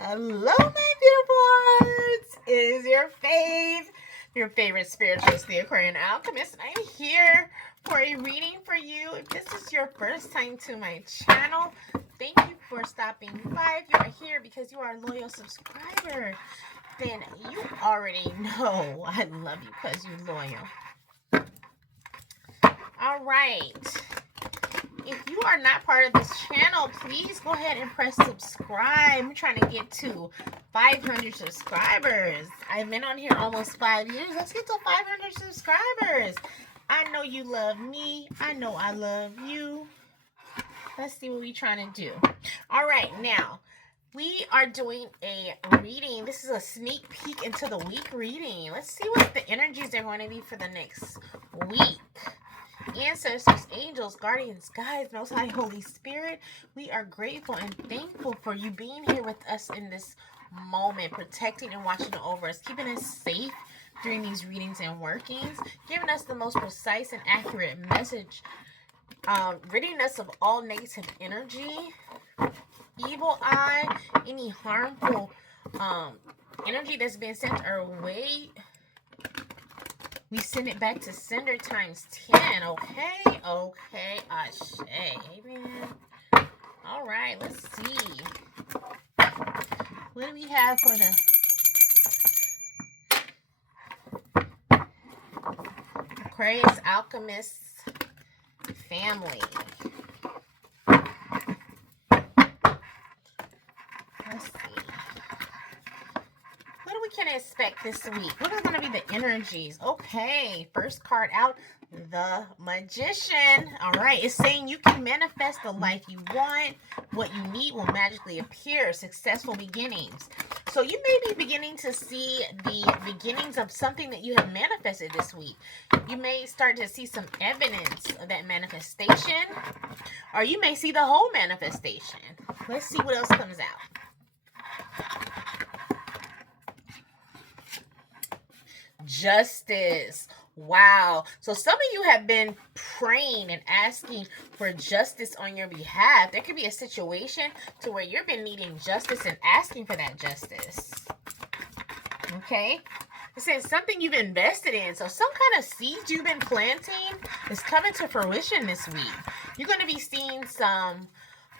Hello, my beautiful hearts. It is your favorite spiritualist, the Aquarian Alchemist, and I'm here for a reading for you. If this is your first time to my channel, thank you for stopping by. If you are here because you are a loyal subscriber, then you already know I love you because you're loyal. All right. If you are not part of this channel, please go ahead and press subscribe. I'm trying to get to 500 subscribers. I've been on here almost 5 years. Let's get to 500 subscribers. I know you love me. I know I love you. Let's see what we're trying to do. All right, now we are doing a reading. This is a sneak peek into the week reading. Let's see what the energies are going to be for the next week. Ancestors, angels, guardians, guides, Most High Holy Spirit, we are grateful and thankful for you being here with us in this moment, protecting and watching over us, keeping us safe during these readings and workings, giving us the most precise and accurate message, ridding us of all negative energy, evil eye, any harmful energy that's been sent our way. We send it back to sender times 10. Okay. Ashe. Amen. All right. Let's see. What do we have for the Aquarius Alchemist family? Let's see. What we can expect this week? What are going to be the energies? Okay, first card out, the Magician. All right, it's saying you can manifest the life you want. What you need will magically appear. Successful beginnings. So you may be beginning to see the beginnings of something that you have manifested this week. You may start to see some evidence of that manifestation, or you may see the whole manifestation. Let's see what else comes out. Justice. Wow. So some of you have been praying and asking for justice on your behalf. There could be a situation to where you've been needing justice and asking for that justice. Okay. It says something you've invested in. So some kind of seeds you've been planting is coming to fruition this week. You're going to be seeing some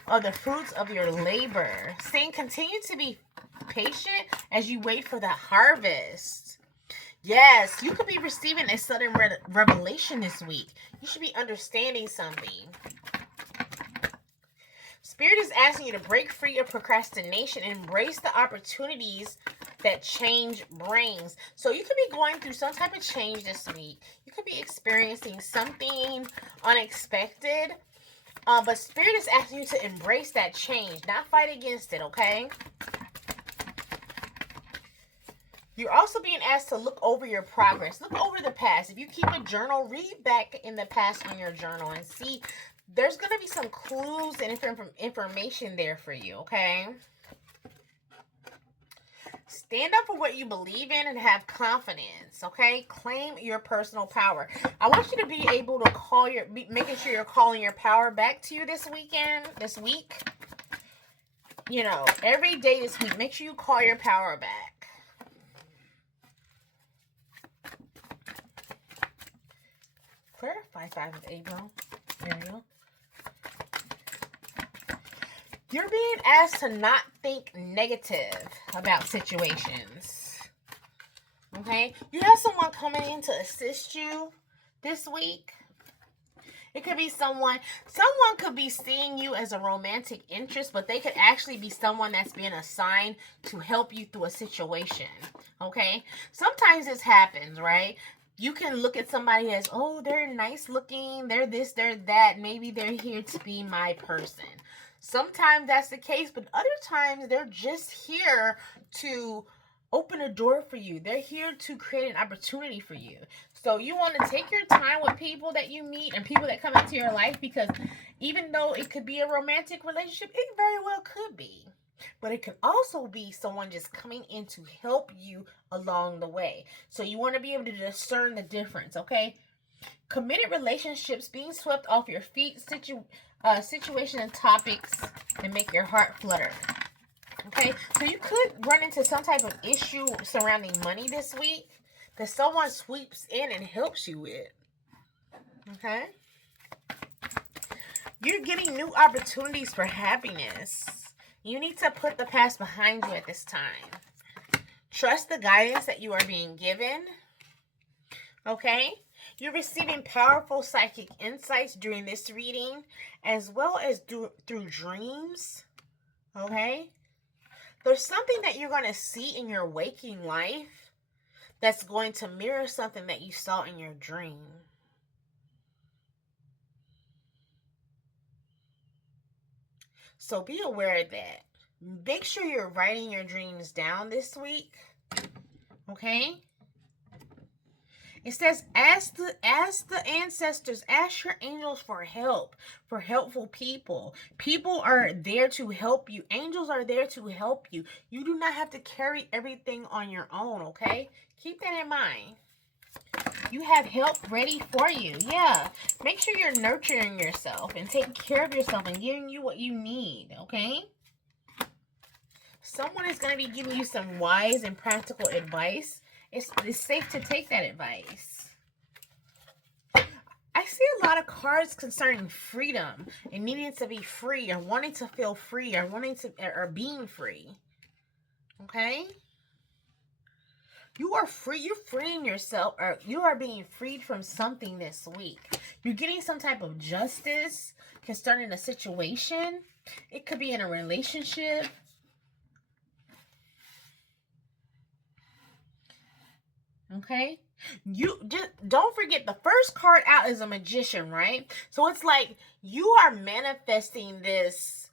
of the fruits of your labor. Saying continue to be patient as you wait for the harvest. Yes, you could be receiving a sudden revelation this week. You should be understanding something. Spirit is asking you to break free of procrastination and embrace the opportunities that change brings. So you could be going through some type of change this week. You could be experiencing something unexpected. But Spirit is asking you to embrace that change, not fight against it, okay? You're also being asked to look over your progress. Look over the past. If you keep a journal, read back in the past on your journal and see there's going to be some clues and information there for you, okay? Stand up for what you believe in and have confidence, okay? Claim your personal power. I want you to be able to making sure you're calling your power back to you this week. You know, every day this week, make sure you call your power back. Clarify 5 of April. Ariel. You're being asked to not think negative about situations. Okay? You have someone coming in to assist you this week. It could be someone could be seeing you as a romantic interest, but they could actually be someone that's being assigned to help you through a situation. Okay? Sometimes this happens, right? You can look at somebody as, oh, they're nice looking, they're this, they're that. Maybe they're here to be my person. Sometimes that's the case, but other times they're just here to open a door for you. They're here to create an opportunity for you. So you want to take your time with people that you meet and people that come into your life, because even though it could be a romantic relationship, it very well could be. But it can also be someone just coming in to help you along the way. So you want to be able to discern the difference, okay? Committed relationships, being swept off your feet, situation and topics that make your heart flutter. Okay, so you could run into some type of issue surrounding money this week that someone sweeps in and helps you with. Okay? You're getting new opportunities for happiness. You need to put the past behind you at this time. Trust the guidance that you are being given. Okay? You're receiving powerful psychic insights during this reading, as well as through dreams. Okay? There's something that you're going to see in your waking life that's going to mirror something that you saw in your dream. So be aware of that. Make sure you're writing your dreams down this week. Okay? It says, ask the ancestors, ask your angels for help, for helpful people. People are there to help you. Angels are there to help you. You do not have to carry everything on your own, okay? Keep that in mind. You have help ready for you. Yeah. Make sure you're nurturing yourself and taking care of yourself and giving you what you need, okay? Someone is going to be giving you some wise and practical advice. It's safe to take that advice. I see a lot of cards concerning freedom and needing to be free or wanting to feel free or being free. Okay? You are free. You're freeing yourself, or you are being freed from something this week. You're getting some type of justice concerning a situation. It could be in a relationship. Okay? You just don't forget, the first card out is a magician, right? So it's like you are manifesting this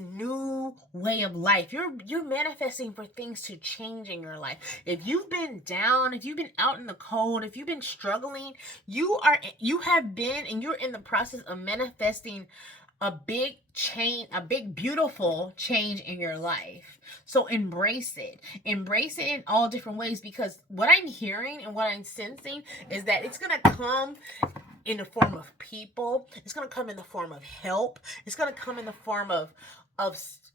new way of life. You're manifesting for things to change in your life. If you've been down, if you've been out in the cold, if you've been struggling, you have been, and you're in the process of manifesting a big change, a big beautiful change in your life. So embrace it in all different ways, because what I'm hearing and what I'm sensing is that it's gonna come in the form of people. It's going to come in the form of help. It's going to come in the form of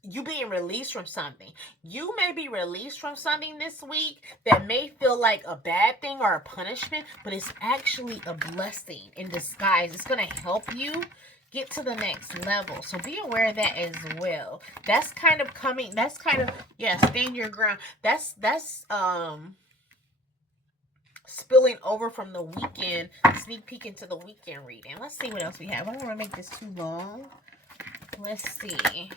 you being released from something. You may be released from something this week that may feel like a bad thing or a punishment, but it's actually a blessing in disguise. It's going to help you get to the next level. So be aware of that as well. That's kind of coming. That's kind of, yeah, stand your ground. That's spilling over from the weekend, sneak peek into the weekend reading. Let's see what else we have. I don't want to make this too long. Let's see.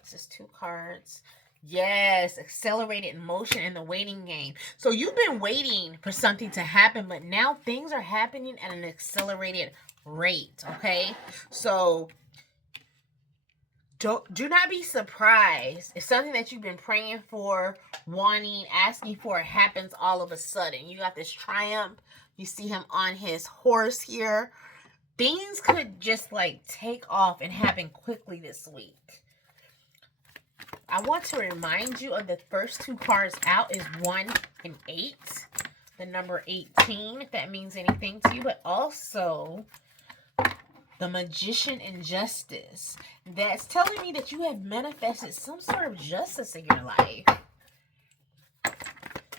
This is 2 cards. Yes, accelerated motion in the waiting game. So you've been waiting for something to happen, but now things are happening at an accelerated rate, okay? So do not be surprised if something that you've been praying for, wanting, asking for happens all of a sudden. You got this triumph. You see him on his horse here. Things could just like take off and happen quickly this week. I want to remind you of the first 2 cards out is 1 and 8. The number 18, if that means anything to you, but also the Magician and Justice. That's telling me that you have manifested some sort of justice in your life.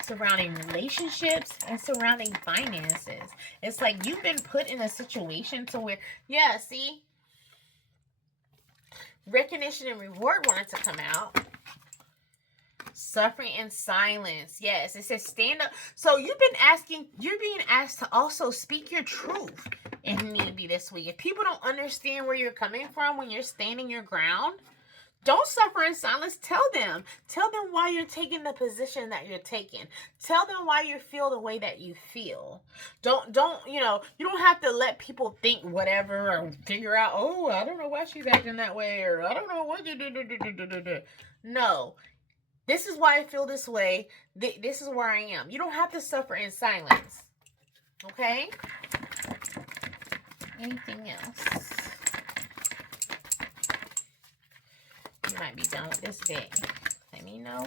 Surrounding relationships and surrounding finances. It's like you've been put in a situation to where, yeah, see? Recognition and reward wanted to come out. Suffering in silence. Yes, it says stand up. So you're being asked to also speak your truth if need be this week. If people don't understand where you're coming from when you're standing your ground, don't suffer in silence. Tell them why you're taking the position that you're taking. Tell them why you feel the way that you feel. Don't you don't have to let people think whatever or figure out, oh, I don't know why she's acting that way, or I don't know what you do. No. This is why I feel this way. This is where I am. You don't have to suffer in silence. Okay? Anything else? You might be done with this deck. Let me know.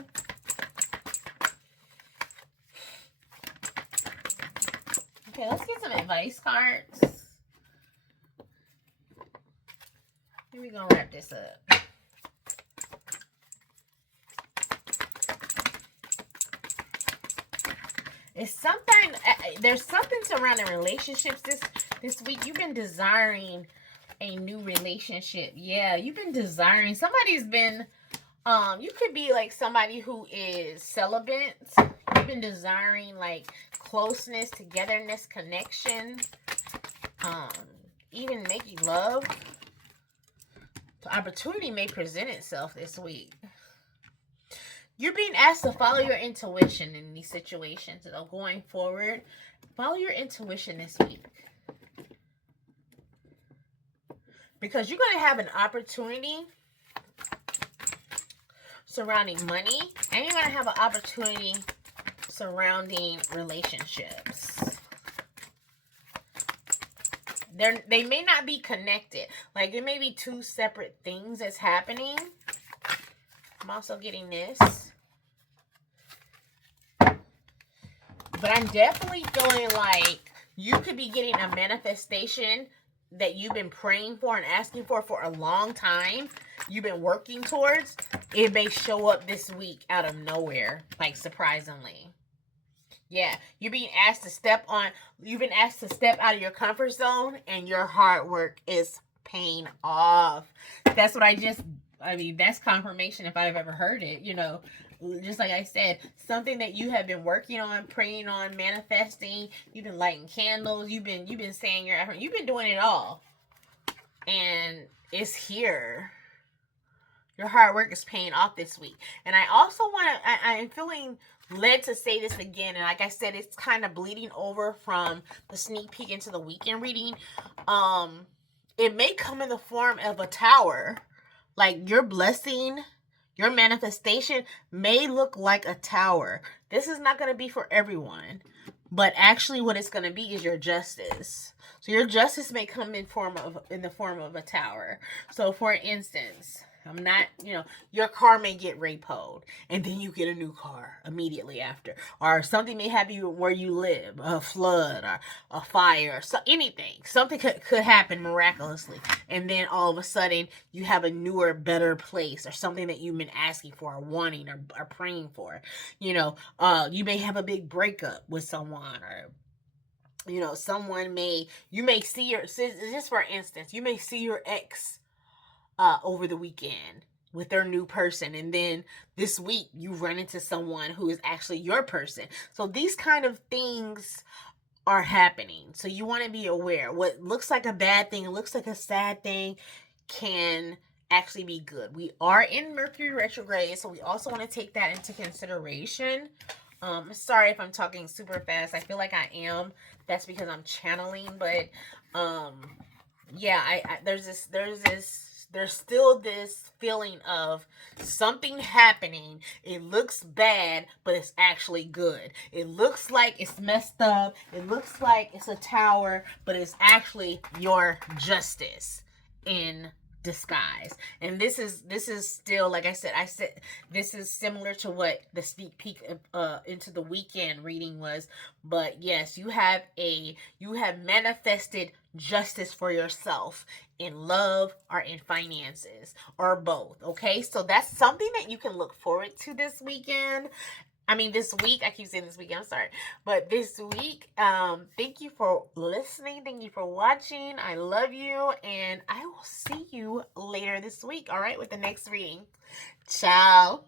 Okay, let's get some advice cards. Here we gonna wrap this up. It's something, there's something surrounding relationships this week. You've been desiring a new relationship. Yeah, you've been desiring, somebody's been, you could be like somebody who is celibate. You've been desiring like closeness, togetherness, connection, even making love. The opportunity may present itself this week. You're being asked to follow your intuition in these situations. So going forward, follow your intuition this week. Because you're going to have an opportunity surrounding money. And you're going to have an opportunity surrounding relationships. They may not be connected. Like, it may be two separate things that's happening. I'm also getting this. But I'm definitely feeling like you could be getting a manifestation that you've been praying for and asking for a long time. You've been working towards. It may show up this week out of nowhere, like surprisingly. Yeah, you're being asked to step on, you've been asked to step out of your comfort zone, and your hard work is paying off. That's what that's confirmation if I've ever heard it, you know. Just like I said, something that you have been working on, praying on, manifesting. You've been lighting candles. You've been saying your effort. You've been doing it all, and it's here. Your hard work is paying off this week. And I also want to, I'm feeling led to say this again. And like I said, it's kind of bleeding over from the sneak peek into the weekend reading. It may come in the form of a tower. Like your blessing, your manifestation may look like a tower. This is not going to be for everyone. But actually what it's going to be is your justice. So your justice may come in the form of a tower. So for instance, I'm not, your car may get repoed and then you get a new car immediately after. Or something may happen where you live, a flood or a fire, or anything. Something could happen miraculously. And then all of a sudden you have a newer, better place or something that you've been asking for or wanting or praying for. You may have a big breakup with someone, or you may see just for instance, you may see your ex over the weekend with their new person, and then this week you run into someone who is actually your person. So these kind of things are happening. So you want to be aware. What looks like a bad thing, looks like a sad thing, can actually be good. We are in Mercury retrograde, so we also want to take that into consideration. Sorry if I'm talking super fast. I feel like I am. That's because I'm channeling, but yeah, there's still this feeling of something happening. It looks bad, but it's actually good. It looks like it's messed up. It looks like it's a tower, but it's actually your justice in disguise. And this is still, like I said, this is similar to what the sneak peek into the weekend reading was. But yes, you have manifested justice for yourself in love or in finances or both. Okay, so that's something that you can look forward to this weekend. This week. I keep saying this weekend. I'm sorry. But this week, thank you for listening. Thank you for watching. I love you. And I will see you later this week, all right, with the next reading. Ciao.